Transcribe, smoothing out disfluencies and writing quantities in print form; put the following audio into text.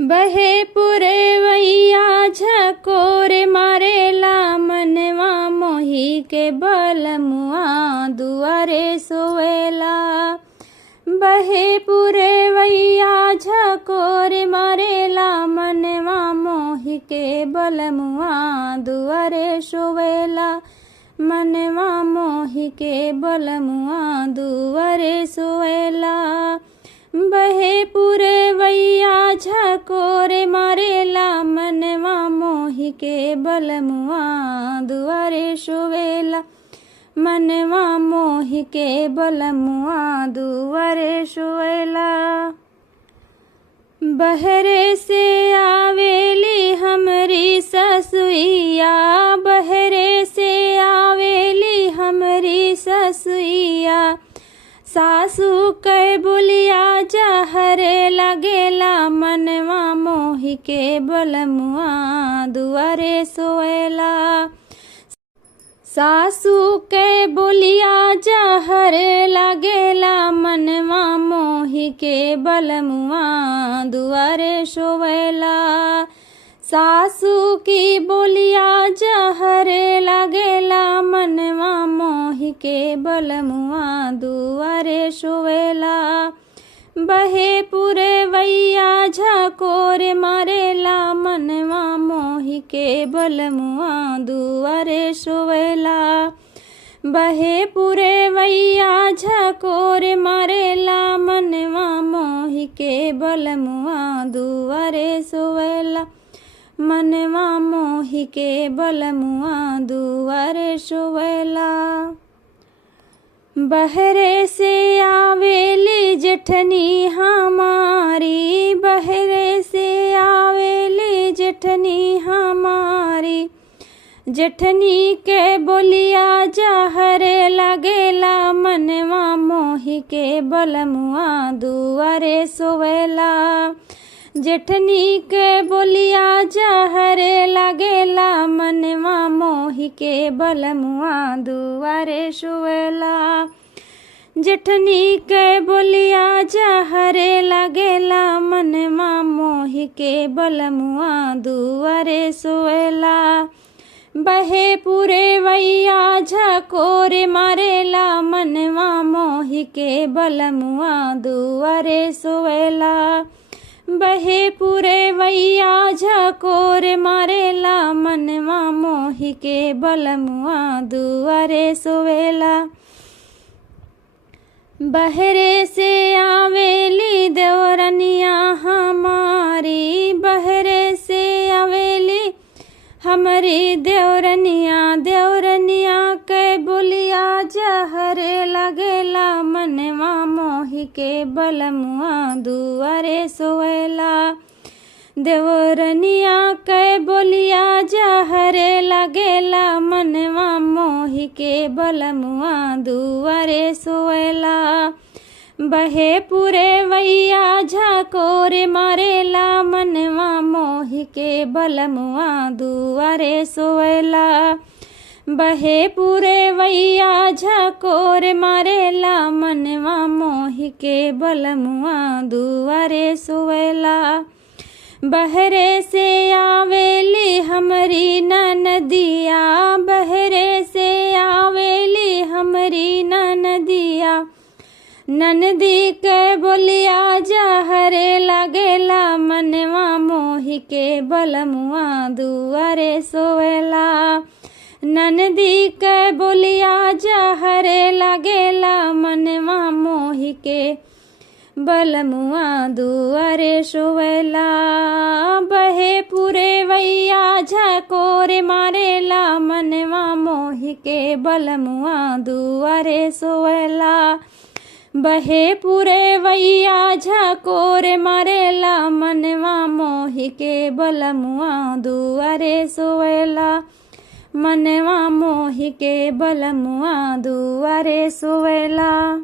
बहे पुरवैया झकोर मारेला मनवा मोही के बलमुआ दुआरे सोवेला। बहे पुरवैया झकोर मारेला मनवा मोही के बलमुआ दुआरे सोवेला। मनवा मोही के बलमुआ दुआरे सोवेला। बहे पुरवैया झकोर मारेला मनवा मोही के बलमुआ दुआरे सोवेला। मनवा मोही के बलमुआ दुआरे सोवेला। बहरे से आवेली हमरी ससुइया, बहरे से आवेली हमरी ससुइया। सासू के बोलिया जहरे लगेला मनवा मोही के बलमुआ दुआरे सोवेला। सासू के बोलिया जहरे लगेला मनवा मोही के बलमुआ दुआरे सोवेला। सासू की बोलिया जहरे लगेला मनवा मोही के बलमुआ दुआरे सोवेला। बहे पुरवैया झकोर मारेला मनवा मोही के बलमुआ दुआरे सोवेला। बहे पुरवैया झकोर मारेला मनवा मोही के बलमुआ दुआरे सोवेला। मनवा मोही के बलमुआ दुआरे सोवेला। बहरे से आवेली जेठनी हमारी, बहरे से आवेली जेठनी हमारी। जेठनी के बोलिया जहरे लगेला मनवा मोही के बलमुआ दुआरे सोवेला। जेठनी के बोलिया जहरे लगेला मनवा मोही के बलमुआ दुआरे सोवेला। जेठनी के बोलिया जहरे लगेला मनवा मोही के बलमुआ दुआरे सोवेला। बहे पुरवैया झकोर मारेला मनवा मोही के बलमुआ दुआरे सोवेला। बहे पुरवैया झकोर मारेला मनवा मोही के बलमुआ दुआरे सोवेला। बहरे से आवेली देवरनिया हमारी, बहरे से आवेली हमारी देवरनिया। देवरनिया के बोलिया जहरे लगेला मनवा मोही के बलमुआ दुआरे सोवेला। देवरनिया के बोलिया जहरे लगेला मनवा मोही के बलमुआ दुआरे सोवेला। बहे पुरवैया झकोर मारेला मनवा मोही के बलमुआ दुआरे सोवेला। बहे पुरवैया झकोर मारेला मनवा मोही के बलमुआ दुआरे सोवेला। बहरे से आवेली हमरी ननदिया, बहरे से आवेली हमरी ननदिया। ननदी के बोलिया जहरे लगेला मनवा मोही के बलमुआ दुआरे सोवेला। ननदी के बोलिया जहरे लगेला मनवा मोही के बलमुआ दुआरे सोवेला। बहे पुरवैया झकोर मारेला मनवा मोही के बलमुआ दुआरे सोवेला। बहे पुरवैया झकोर मारेला मनवा मोही के बलमुआ दुआरे सोवेला। मनवा मोही के बलमुआ दुआरे सोवेला।